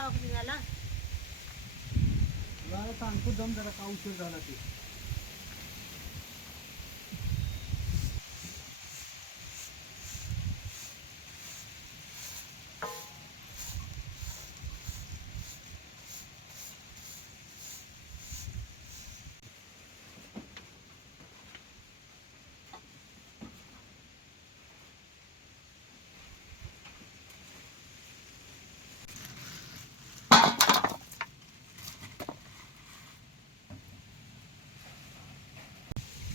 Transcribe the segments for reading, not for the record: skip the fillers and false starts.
गावाकडे याला तुला सांगतो दम जरा का उशीर झाला ते.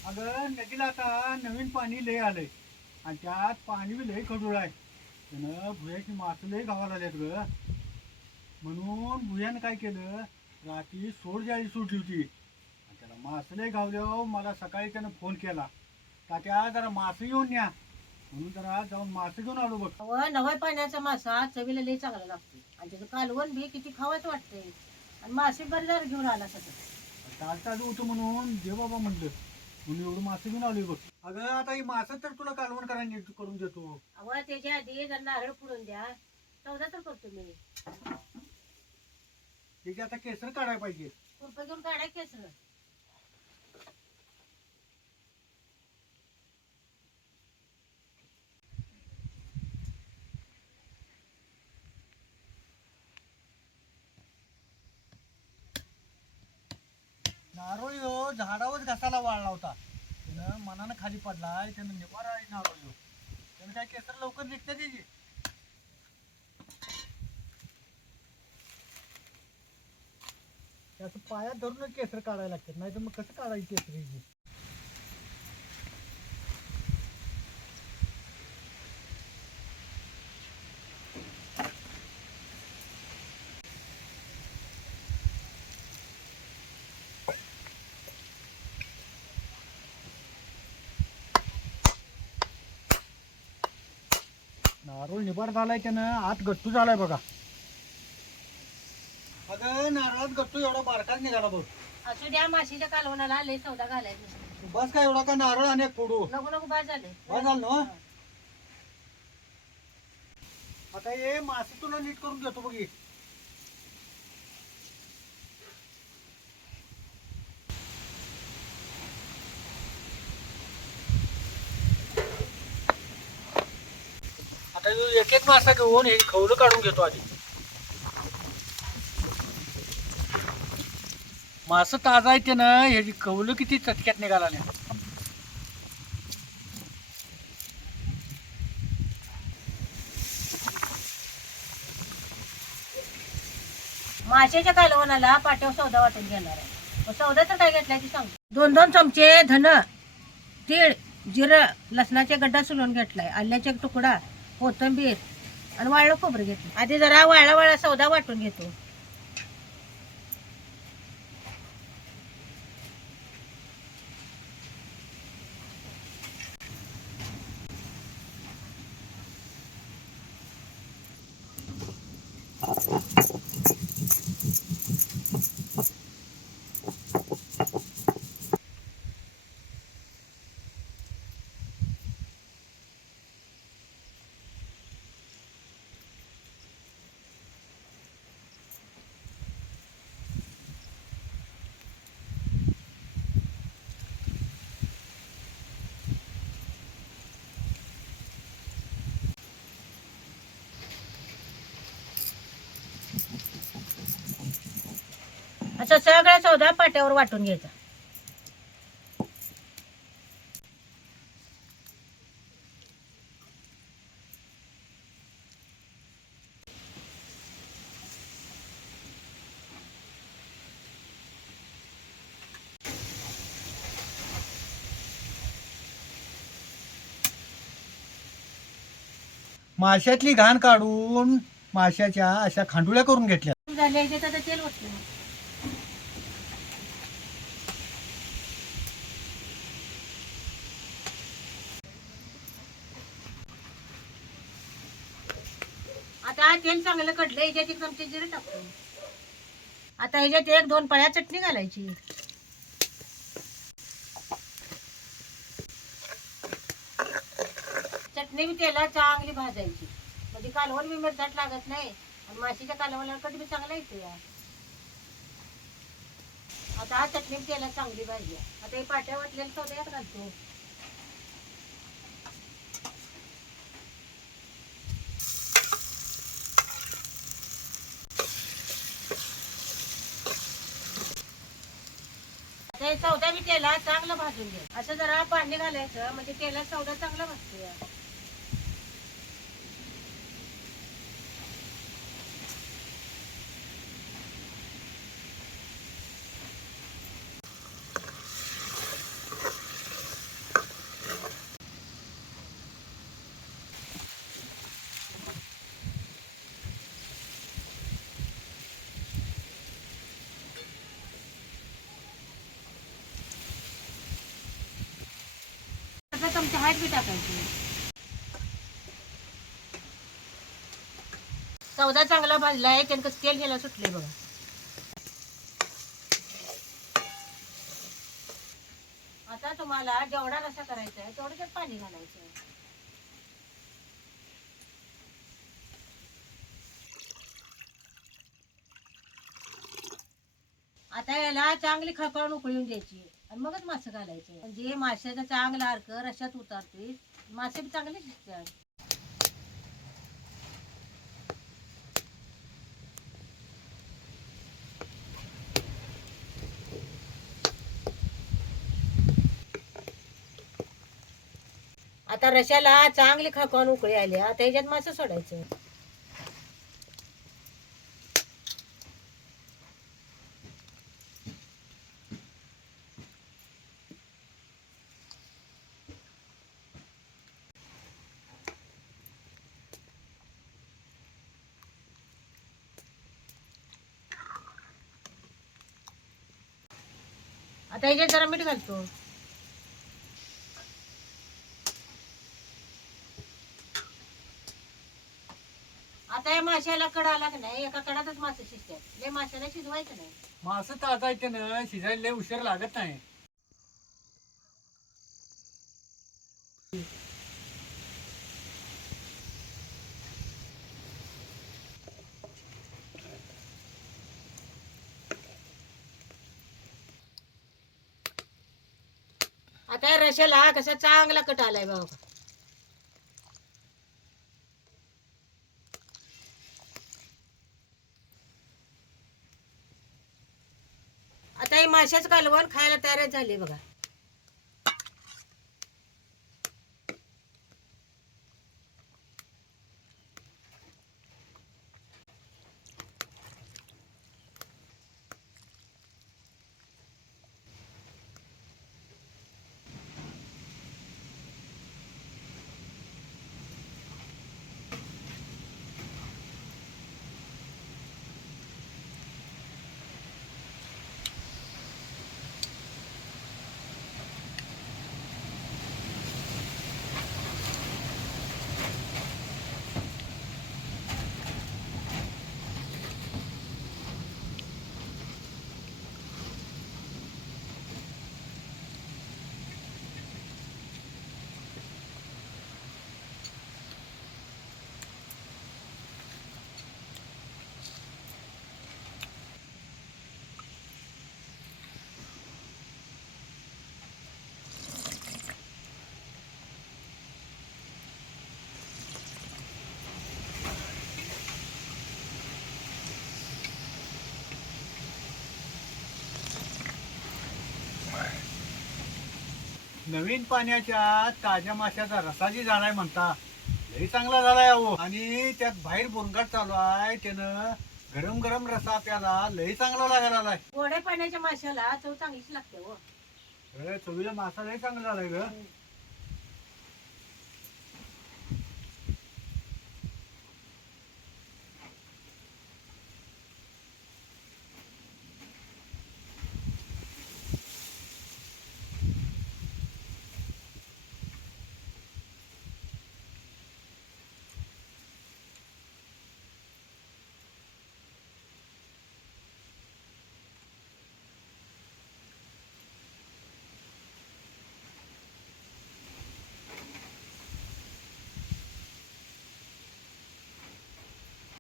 अगं नदीला आता नवीन पाणी लय आलंय आणि त्यात पाणी बी लय खडूळ आहे. त्यानं भुयाची मासे लय गावाला आल्यात ग. म्हणून भुयानं काय केलं, रात्री सोडजाळी सोडली होती आणि त्याला मासे लय गावल्यावर मला सकाळी त्यानं फोन केला का त्या जरा मासे घेऊन या. म्हणून जरा जाऊन मासे घेऊन आलो बघ. नव्या पाण्याचा मासा चवीला लय चांगला लागतो आणि त्याचं कालवण बी किती खावायचं वाटतंय आणि मासे बरेदार घेऊन आला सगळं. ताज ताज होतं म्हणून दे बाबा म्हणलं, म्हणून एवढं मासे घेऊन आलोय बघ. अगं आता ही मासे तर तुला कालवण करायला करून देतो. त्याच्या आधी जर नारळ पुरून द्या, चौदा तर करतो मी. त्याची आता केसर काढायला पाहिजे. खुरपं घेऊन काढाय केसर. नारळ ह्यो झाडावर घासाला वाळला होता, त्यानं मनानं खाली पडलाय, त्यानं निवारा आहे नारळ ह्यो. त्यानं काय केसर लवकर निघते त्याची. त्याचं पायात धरूनच केसर काढायला लागतात, नाही तर मग कसं काढायची केसर ह्याची. नारळ निबार झालाय, त्यानं आत गट्टू झालाय बघा. अगं नारळात गट्टू एवढा बारकाच निघाला बघ. असू द्या, माशीच्या कालवणाला लय सौदा घालायचं. बस काय एवढा का नारळ आणि एक फोडू. नको नको बाद झाले. बस झालं ना. आता हे मासे तुला नीट करून देतो बघ हे. आता एक एक मासा घेऊन हे खवलं काढून घेतो आधी. मासं ताजा आहे त्यानं, ह्याची खवलं किती चटक्यात निघाला नाही. माशाच्या कालवणाला पाट्यावर सौदा वाटून घेणार आहे. मग सौदा तर काय घेतलाय ती सांग. 2-2 चमचे धन, तीळ, जिरं, लसणाच्या गड्डा सुलून घेतलाय, आल्याचा एक तुकडा, कोथिंबीर आणि वाळलं खोबरं घेतलं. आधी जरा वाळा सौदा वाटून घेतो. असं सगळा सौदा पाट्यावर वाटून घ्यायचा. माशातली घाण काढून माशाच्या अशा खांडुळ्या करून घेतल्या. झाले आता तेल ओतलं. आता तेल चांगलं कडलं, ह्याच्यात 1 चमचे जिरे टाकतो. आता ह्याच्यात 1-2 पळ्या चटणी घालायची. चटणी बी तेलात चांगली भाजायची, म्हणजे कालवण बी मिरचट लागत नाही आणि माशीच्या कालवणाला कधी बी चांगला येतो या. आता हा चटणी केला चांगली भाजी आहे. आता हे पाट्या वाटलेल्या सौद्यात घालतो. आता हे सौदा बी तेलात चांगलं भाजून घे. असं जरा पाणी घालायचं म्हणजे तेलात सौदा चांगला भाजतो या. आता चमचा हात बी टाकायची. सौदा चांगला भाजलाय त्यानं कसं तेल गेला सुटले बघा. आता तुम्हाला जेवढा रस्सा करायचा आहे तेवढं त्यात पाणी घालायचं. आता याला चांगली खळखळून उकळून द्यायची आणि मगच मासे घालायचे. म्हणजे माशाचा चांगला अर्क रश्यात उतारतोय, मासे बी चांगले शिजतात. आता रश्याला चांगली खळखळून उकळी आली. आता ह्याच्यात मासे सोडायचं. आता ह्याच्यात जरा मीठ घालतो. आता या माशाला कड आला की नाही एका कडातच मासे शिजतात. लय माशाला शिजवायचं नाही. मासं ताजा येते ना, शिजायला लय उशीर लागत नाही. आता या रश्याला कसा चांगला कट आलाय बाबा. आता हे माशाचं कालवण खायला तयार झाले बघा. नवीन पाण्याच्या ताज्या माशाचा रसा जी झालाय म्हणता, लई चांगला झालाय अहो. आणि त्यात बाहेर बोनगाट चालू आहे, त्यानं गरम गरम रसा प्याला लई चांगला लागायला आलाय. गोड्या पाण्याच्या माशाला चव चांगलीच लागते हो. चवीला मासा लई चांगला झालाय ग.